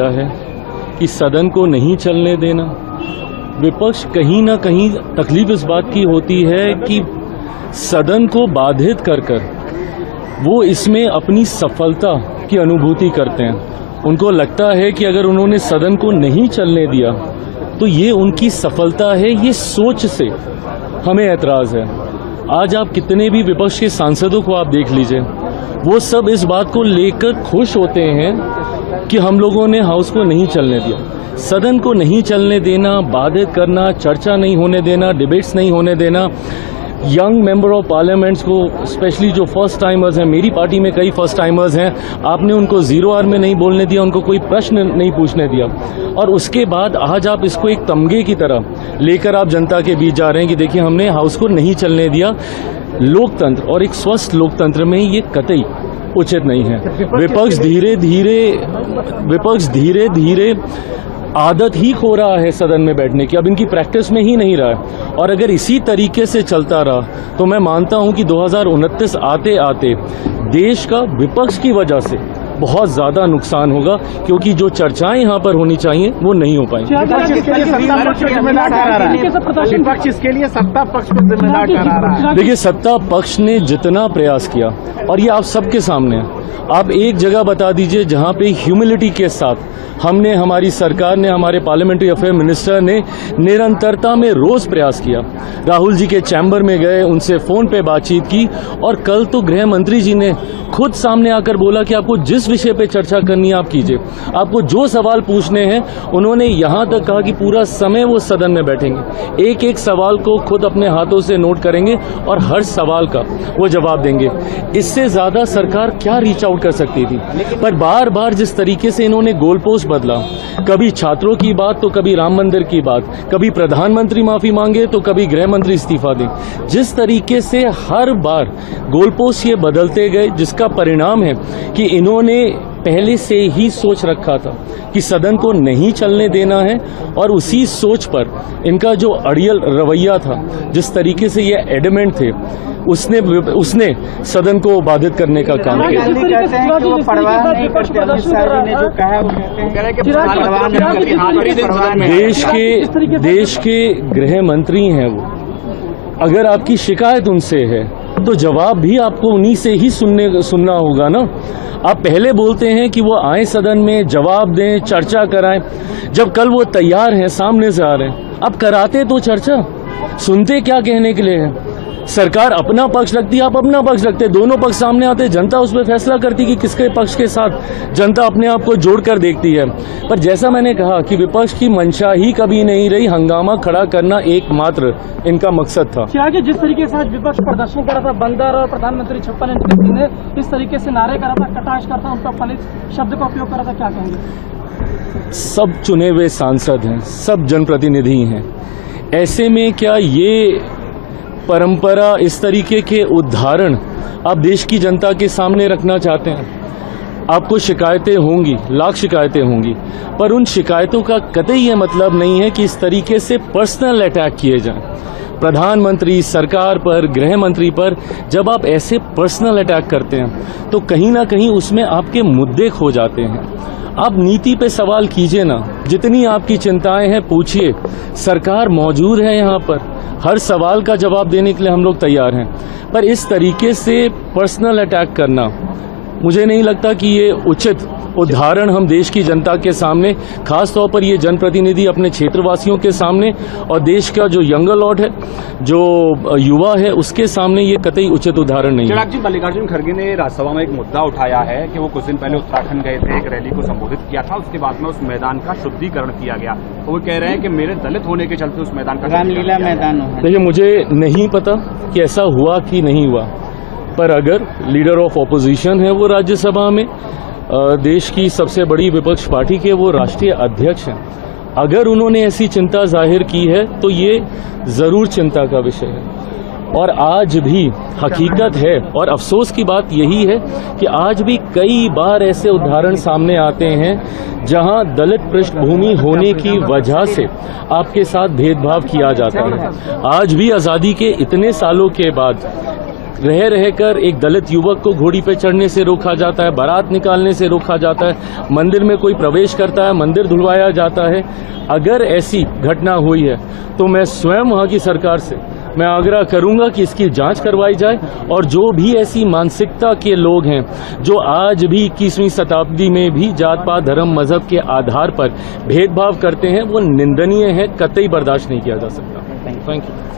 किया है कि सदन को नहीं चलने देना। विपक्ष कहीं ना कहीं तकलीफ इस बात की होती है कि सदन को बाधित कर कर वो इसमें अपनी सफलता की अनुभूति करते हैं। उनको लगता है कि अगर उन्होंने सदन को नहीं चलने दिया तो ये उनकी सफलता है। ये सोच से हमें ऐतराज़ है। आज आप कितने भी विपक्ष के सांसदों को आप देख लीजिए, वो सब इस बात को लेकर खुश होते हैं कि हम लोगों ने हाउस को नहीं चलने दिया। सदन को नहीं चलने देना, बाधित करना, चर्चा नहीं होने देना, डिबेट्स नहीं होने देना, यंग मेंबर ऑफ पार्लियामेंट्स को, स्पेशली जो फर्स्ट टाइमर्स हैं, मेरी पार्टी में कई फर्स्ट टाइमर्स हैं, आपने उनको 0 आवर में नहीं बोलने दिया, उनको कोई प्रश्न नहीं पूछने दिया, और उसके बाद आज आप इसको एक तमगे की तरह लेकर आप जनता के बीच जा रहे हैं कि देखिए हमने हाउस को नहीं चलने दिया। लोकतंत्र और एक स्वस्थ लोकतंत्र में ये कतई उचित नहीं है। विपक्ष धीरे धीरे आदत ही खो रहा है सदन में बैठने की, अब इनकी प्रैक्टिस में ही नहीं रहा है। और अगर इसी तरीके से चलता रहा तो मैं मानता हूं कि 2029 आते आते देश का विपक्ष की वजह से बहुत ज्यादा नुकसान होगा, क्योंकि जो चर्चाएं यहाँ पर होनी चाहिए वो नहीं हो पाएंगी। विपक्ष इसके लिए सत्ता पक्ष को जिम्मेदार ठहरा रहा है। देखिए, सत्ता पक्ष ने जितना प्रयास किया, और ये आप सबके सामने है, आप एक जगह बता दीजिए जहां पे ह्यूमिलिटी के साथ हमने, हमारी सरकार ने, हमारे पार्लियामेंट्री अफेयर मिनिस्टर ने निरंतरता में रोज प्रयास किया। राहुल जी के चैम्बर में गए, उनसे फोन पे बातचीत की, और कल तो गृह मंत्री जी ने खुद सामने आकर बोला कि आपको जिस विषय पे चर्चा करनी है आप कीजिए, आपको जो सवाल पूछने हैं। उन्होंने यहां तक कहा कि पूरा समय वो सदन में बैठेंगे, एक एक सवाल को खुद अपने हाथों से नोट करेंगे और हर सवाल का वो जवाब देंगे। इससे ज्यादा सरकार क्या रीच आउट कर सकती थी? पर बार बार जिस तरीके से इन्होंने गोल पोस्ट बदला, कभी छात्रों की बात तो कभी राम मंदिर की बात, कभी प्रधानमंत्री माफी मांगे तो कभी गृह मंत्री इस्तीफा दें, जिस तरीके से हर बार गोल पोस्ट ये बदलते गए, जिसका परिणाम है कि इन्होंने पहले से ही सोच रखा था कि सदन को नहीं चलने देना है, और उसी सोच पर इनका जो अड़ियल रवैया था, जिस तरीके से ये एडमेंट थे, उसने सदन को बाधित करने का काम किया। देश के गृह मंत्री हैं वो, अगर आपकी शिकायत उनसे है तो जवाब भी आपको उन्हीं से ही सुनना होगा ना। आप पहले बोलते हैं कि वो आए सदन में, जवाब दें, चर्चा कराएं, जब कल वो तैयार हैं, सामने से आ रहे हैं, अब कराते तो चर्चा, सुनते क्या कहने के लिए है? सरकार अपना पक्ष रखती है, आप अपना पक्ष रखते, दोनों पक्ष सामने आते, जनता उस पर फैसला करती कि किसके पक्ष के साथ जनता अपने आप को जोड़कर देखती है। पर जैसा मैंने कहा कि विपक्ष की मंशा ही कभी नहीं रही हंगामा खड़ा करना एकमात्र इनका मकसद था। कि जिस तरीके से आज विपक्ष प्रदर्शन कर रहा था, बंदर और प्रधानमंत्री 56 इंच के सीने, इस तरीके से नारे कर रहा था, कटाक्ष करता, उनका पलित शब्द का उपयोग कर रहा था, क्या कहेंगे? सब चुने हुए सांसद हैं, सब जनप्रतिनिधि हैं, ऐसे में क्या ये परंपरा, इस तरीके के उदाहरण आप देश की जनता के सामने रखना चाहते हैं? आपको शिकायतें होंगी, लाख शिकायतें होंगी, पर उन शिकायतों का कतई ये मतलब नहीं है कि इस तरीके से पर्सनल अटैक किए जाएं। प्रधानमंत्री, सरकार पर, गृह मंत्री पर जब आप ऐसे पर्सनल अटैक करते हैं तो कहीं ना कहीं उसमें आपके मुद्दे खो जाते हैं। आप नीति पे सवाल कीजिए ना, जितनी आपकी चिंताएं हैं पूछिए, सरकार मौजूद है यहाँ पर, हर सवाल का जवाब देने के लिए हम लोग तैयार हैं। पर इस तरीके से पर्सनल अटैक करना, मुझे नहीं लगता कि ये उचित उदाहरण हम देश की जनता के सामने, खास तौर पर ये जनप्रतिनिधि अपने क्षेत्रवासियों के सामने और देश का जो यंगर लॉर्ड है, जो युवा है, उसके सामने ये कतई उचित उदाहरण नहीं है। चिराग जी, मल्लिकार्जुन खड़गे ने राज्यसभा में एक मुद्दा उठाया है कि वो कुछ दिन पहले उत्तराखंड गए थे, एक रैली को संबोधित किया था, उसके बाद में उस मैदान का शुद्धिकरण किया गया, तो वो कह रहे हैं कि मेरे दलित होने के चलते उस मैदान का रामलीला मैदान। देखिए, मुझे नहीं पता कि ऐसा हुआ कि नहीं हुआ, पर अगर लीडर ऑफ ऑपोजिशन है वो राज्यसभा में, देश की सबसे बड़ी विपक्ष पार्टी के वो राष्ट्रीय अध्यक्ष हैं, अगर उन्होंने ऐसी चिंता जाहिर की है तो ये जरूर चिंता का विषय है। और आज भी हकीकत है, और अफसोस की बात यही है कि आज भी कई बार ऐसे उदाहरण सामने आते हैं जहां दलित पृष्ठभूमि होने की वजह से आपके साथ भेदभाव किया जाता है। आज भी आज़ादी के इतने सालों के बाद रह रहकर एक दलित युवक को घोड़ी पे चढ़ने से रोका जाता है, बारात निकालने से रोका जाता है, मंदिर में कोई प्रवेश करता है, मंदिर धुलवाया जाता है। अगर ऐसी घटना हुई है तो मैं स्वयं वहाँ की सरकार से मैं आग्रह करूंगा कि इसकी जांच करवाई जाए और जो भी ऐसी मानसिकता के लोग हैं जो आज भी 21वीं शताब्दी में भी जात पात धर्म मजहब के आधार पर भेदभाव करते हैं वो निंदनीय है, कतई बर्दाश्त नहीं किया जा सकता। Thank you.